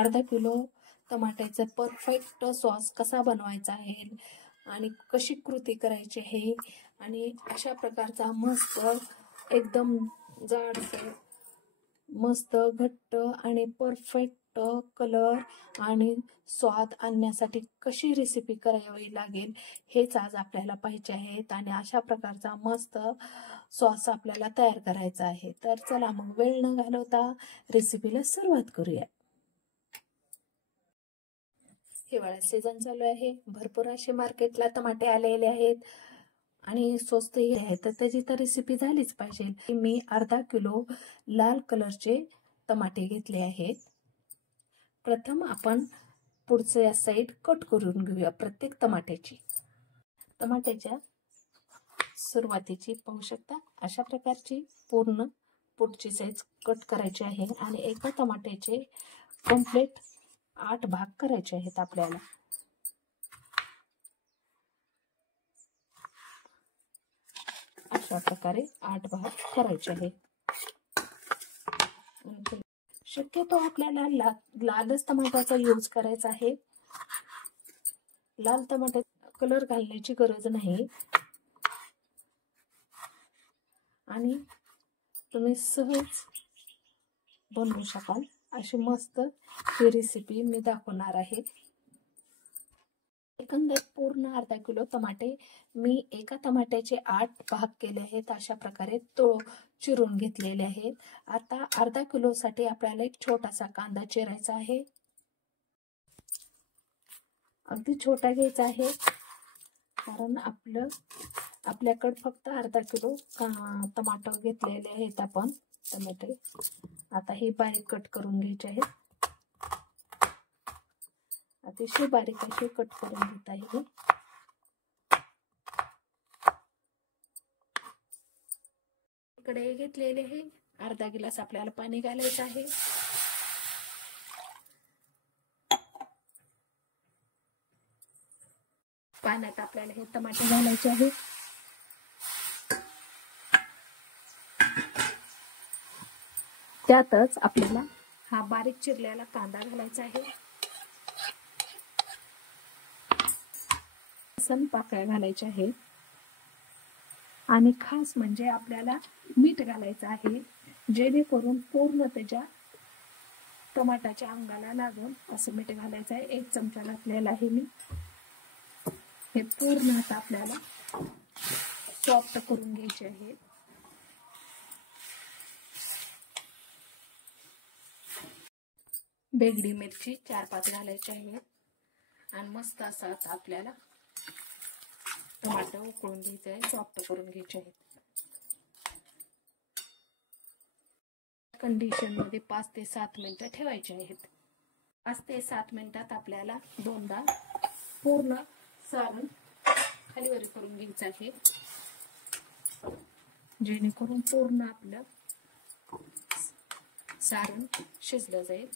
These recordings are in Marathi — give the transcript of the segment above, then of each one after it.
अर्धा किलो टमाट्याचा परफेक्ट सॉस कसा बनवायचा आहे आणि कशी कृती करायची आहे आणि अशा प्रकारचा मस्त एकदम जाडसर मस्त घट्ट आणि परफेक्ट कलर आणि स्वाद आणण्यासाठी कशी रेसिपी करावी लागेल हेच आज आपल्याला पाहिजे आहेत आणि अशा प्रकारचा मस्त सॉस आपल्याला तयार करायचा आहे। तर चला मग वेळ न घालवता रेसिपीला सुरुवात करूया। हिवाळा सीझन चालू आहे, भरपूर असे मार्केटला टमाटे आलेले आहेत आणि स्वस्तही आहे, तर त्याची तर रेसिपी झालीच पाहिजे। मी अर्धा किलो लाल कलरचे टमाटे घेतले आहेत। प्रथम आपण पुढच्या साइड कट करून घेऊया प्रत्येक टमाट्याची। टमाट्याच्या सुरुवातीची पाहू शकता अशा प्रकारची पूर्ण पुढची साइज कट करायची आहे आणि एका टमाट्याचे कंप्लीट 8 भाग करायचे आहेत आपल्याला। अशा प्रकारे 8 भाग करायचे आहेत। शक्यतो आपल्याला लालच टमाट्याचा यूज करायचा आहे। लाल टमाटे कलर घालण्याची गरज नाही आणि तुम्ही सहज बनवू शकाल अशी मस्त ही रेसिपी मी दाखवणार आहे। एकंदर पूर्ण अर्धा किलो टमाटे मी एका टमाट्याचे 8 भाग केले आहेत। अशा प्रकारे चिरून घेतलेले आहेत। आता अर्धा किलो साठी आपल्याला एक छोटासा कांदा चिरायचा आहे, अगदी छोटा घ्यायचा आहे कारण आपल्याकडे फक्त अर्धा किलो टमाटर घेतलेले आहेत आपण टमाटे। आता हे बारीक कट करून घ्यायचे आहेत, अतिशय बारीक असे कट करून घेत आहे। इकडे घेतलेले हे अर्धा गिलास आपल्याला पाणी घालायचं आहे। पाण्यात आपल्याला हे टमाटे घालायचे आहे। त्यातच आपल्याला हा बारीक चिरलेला कांदा घालायचा आहे, लसूण पाकळ्या घालायच्या आहेत आणि खास म्हणजे आपल्याला मीठ घालायचं आहे, जेणेकरून पूर्ण त्याच्या टमाट्याच्या अंगाला लागून असं मीठ घालायचं आहे। 1 चमचा घातलेला आहे मी। हे पूर्ण आता आपल्याला सॉफ्ट करून घ्यायचे आहे। बेगडी मिरची 4-5 घालायची आहे आणि मस्त असं आता आपल्याला टमाटर उकळून घ्यायचे आहे, सॉफ्ट करून घ्यायचे आहे। कंडिशन मध्ये 5 ते 7 मिनिटं ठेवायचे आहेत। 5 ते 7 मिनिटात आपल्याला दोनदा पूर्ण सारण खालीवर करून घ्यायचं आहे, जेणेकरून पूर्ण आपलं सारण शिजलं जाईल।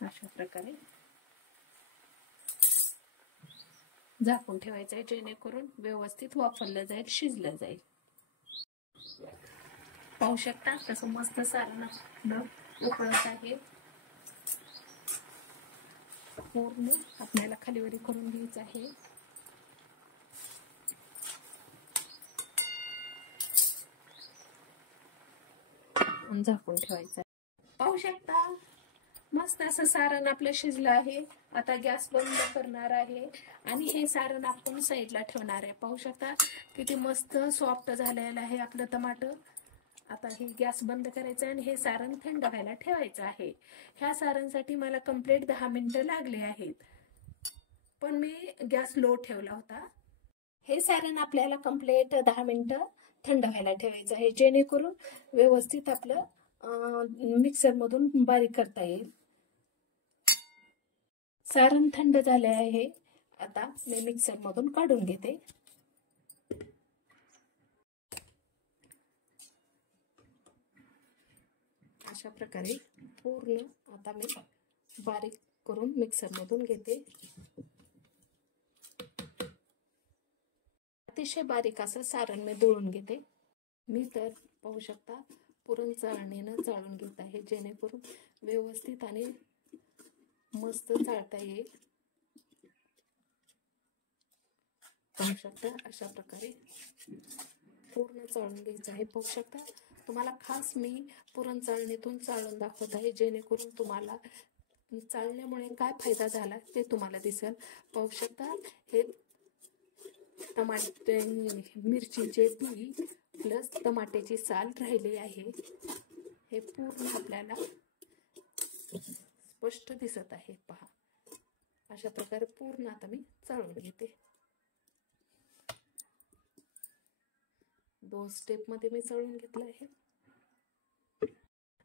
अशा प्रकारे झाकून ठेवायचं आहे, जेणेकरून व्यवस्थित वाफरलं जाईल, शिजलं जाईल। पाहू शकता कसं मस्त सारण उकळत आहे। पूर्ण आपल्याला खालीवरी करून घ्यायचं आहे। झाकून ठेवायचं आहे। पाहू शकता मस्त असं सारण आपलं शिजलं आहे। आता गॅस बंद करणार आहे आणि हे सारण आपण साईडला ठेवणार आहे। पाहू शकता किती मस्त सॉफ्ट झालेलं आहे आपलं टमाटर। आता हे गॅस बंद करायचं आणि हे सारण थंड व्हायला ठेवायचं आहे। ह्या सारणसाठी मला कंप्लीट 10 मिनिटं लागले आहेत, पण मी गॅस लो ठेवला होता। हे सारण आपल्याला कंप्लीट 10 मिनिटं थंड व्हायला ठेवायचं आहे, जेणेकरून व्यवस्थित आपलं मिक्सर मधून बारीक करता येईल। सारण थंड झाले आहे, आता मी मिक्सर मधून काढून घेते। अशा प्रकारे पूर्ण आता मी बारीक करून मिक्सर मधून घेते। अतिशय बारीक असं सारण मी दळून घेते। मी तर पाहू शकता पुरण चाळणीनं चाळून घेत आहे, जेणेकरून व्यवस्थित आणि मस्त चाळता येईल. पाहू शकता अशा प्रकारे पूर्ण चाळून घ्यायचं आहे. पाहू शकता तुम्हाला खास मी पुरण चाळणीतून चाळून दाखवत आहे, जेणेकरून तुम्हाला चाळल्यामुळे काय फायदा झाला ते तुम्हाला दिसेल. पाहू शकता हे टमाटे मिरचीचे बी प्लस टमाट्याची साल राहिली आहे, हे पूर्ण आपल्याला स्पष्ट दिसत आहे. पहा अशा प्रकारे पूर्ण आता मी चाळून घेते. 2 स्टेप मध्ये मी चाळून घेतलं आहे.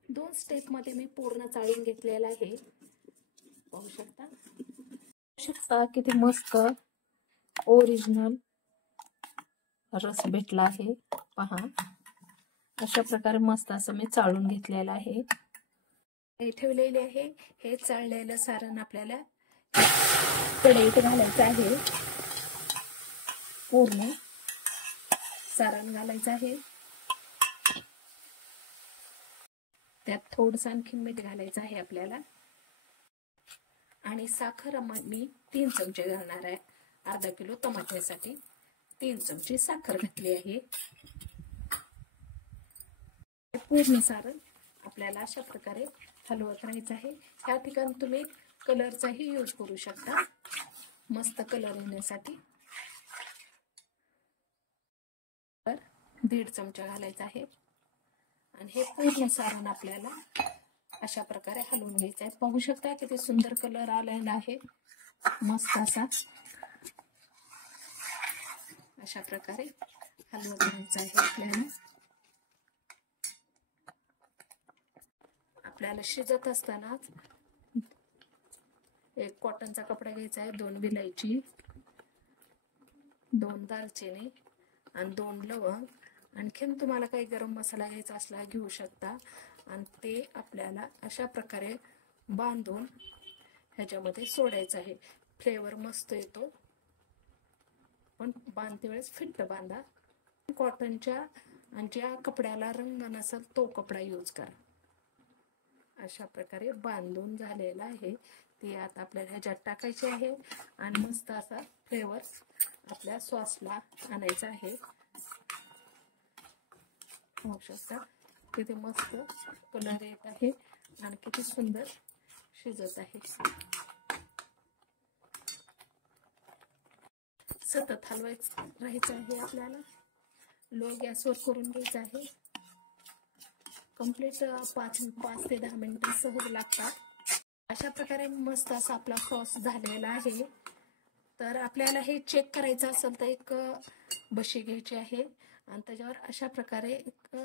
2 स्टेप मध्ये मी पूर्ण चाळून घेतलेला आहे. पाहू शकता किती मस्त ओरिजिनल रस भेटला आहे. पहा अशा प्रकारे मस्त असं मी चाळून घेतलेलं आहे. हे ठेवलेले आहे. हे चाळलेलं सारण आपल्याला कढईत घालायचं आहे. पूर्ण सारण घालायचं आहे. त्यात थोडंसं आणखी मीठ घालायचं आहे आपल्याला. आणि साखर मी 3 चमचे घालणार आहे. अर्धा किलो टमाट्यासाठी 3 चमचे साखर घातली आहे. पूर्ण सारण आपल्याला अशा प्रकारे हलवत राहायचं आहे. या ठिकाणी तुम्ही कलरचाही यूज करू शकता, मस्त कलर येण्यासाठी. 1.5 चमचा घालायचा आहे. आणि हे पूर्ण सारण आपल्याला अशा प्रकारे हलवून घ्यायचं आहे. पाहू शकता किती सुंदर कलर आलेला आहे, मस्त असा. अशा प्रकारे हलवत राहायचं आहे आपल्याला. आपल्याला शिजत असतानाच एक कॉटनचा कपडा घ्यायचा आहे, 2 विलायची, 2 दालचिनी आणि 2 लवंग. आणखीन तुम्हाला काही गरम मसाला घ्यायचा असला घेऊ शकता. आणि ते आपल्याला अशा प्रकारे बांधून ह्याच्यामध्ये सोडायचं आहे. फ्लेवर मस्त येतो, पण बांधते वेळेस फिट्ट बांधा. कॉटनच्या आणि ज्या कपड्याला रंग नसेल तो कपडा यूज करा. अशा प्रकारे बांधून झालेला आहे. ते आता आपल्याला ह्याच्यात टाकायचे आहे आणि मस्त असा फ्लेवर आपल्या सॉसला आणायचा आहे. पाहू शकता किती मस्त कलर येत आहे आणि किती सुंदर शिजत आहे. सतत हलवायचं राहायचं आहे आपल्याला. लो गॅसवर करून घ्यायचं आहे. कंप्लीट 5 ते 10 मिनिटं सहज लागतात. अशा प्रकारे मस्त असा आपला सॉस झालेला आहे. तर आपल्याला हे चेक करायचं असेल तर एक बशी घ्यायची आहे आणि त्याच्यावर अशा प्रकारे एक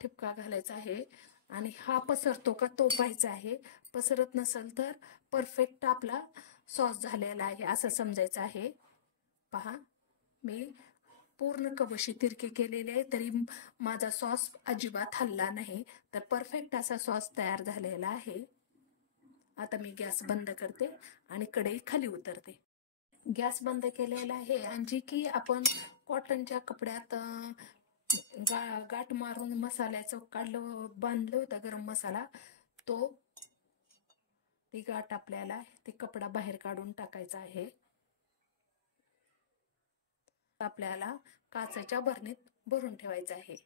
ठिपका घालायचा आहे आणि हा पसरतो का तो पाहायचा आहे. पसरत नसेल तर परफेक्ट आपला सॉस झालेला आहे असं समजायचं आहे. पहा मी पूर्ण कबशी तिरके केलेले आहे, तरी माझा सॉस अजिबात हलला नाही. तर परफेक्ट असा सॉस तयार झालेला आहे. आता मी गॅस बंद करते आणि कढई खाली उतरते. गॅस बंद केलेला आहे आणि जी की आपण कॉटनच्या कपड्यात गाठ मारून मसाल्याचं काढलं बांधलं होतं गरम मसाला, ती गाठ आपल्याला ते कपडा बाहेर काढून टाकायचा आहे. आपल्याला काचेच्या भरणीत भरून ठेवायचं आहे.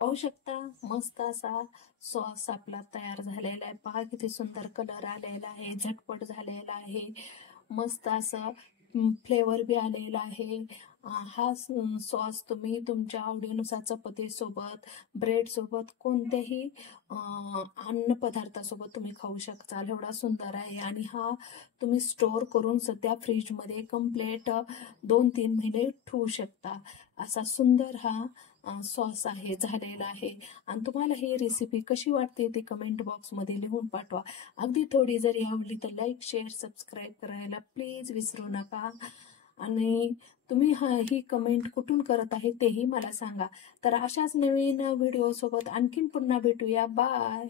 पाहू शकता मस्त असा सॉस आपला तयार झालेला आहे. पहा किती सुंदर कलर आलेला आहे, झटपट झालेला आहे, मस्त असा फ्लेवर बी आलेला आहे. हा सॉस तुम्ही तुमच्या आवडीनुसार चपातीसोबत, ब्रेड सोबत, कोणत्याही अन्न पदार्थासोबत तुम्ही खाऊ शकता. एवढा सुंदर आहे. आणि हा तुम्ही स्टोअर करून सध्या फ्रीजमध्ये कंप्लीट 2-3 महिने ठेवू शकता. असा सुंदर हा सॉस आहे झालेला आहे. आणि तुम्हाला ही रेसिपी कशी वाटते ती कमेंट बॉक्समध्ये लिहून पाठवा. अगदी थोडी जरी आवडली तर लाईक, शेअर, सबस्क्राईब करायला प्लीज विसरू नका. आणि तुम्ही ही कमेंट कुठून करत आहे तेही मला सांगा. तर अशाच नवीन व्हिडिओ सोबत आणखीन पुन्हा भेटूया. बाय.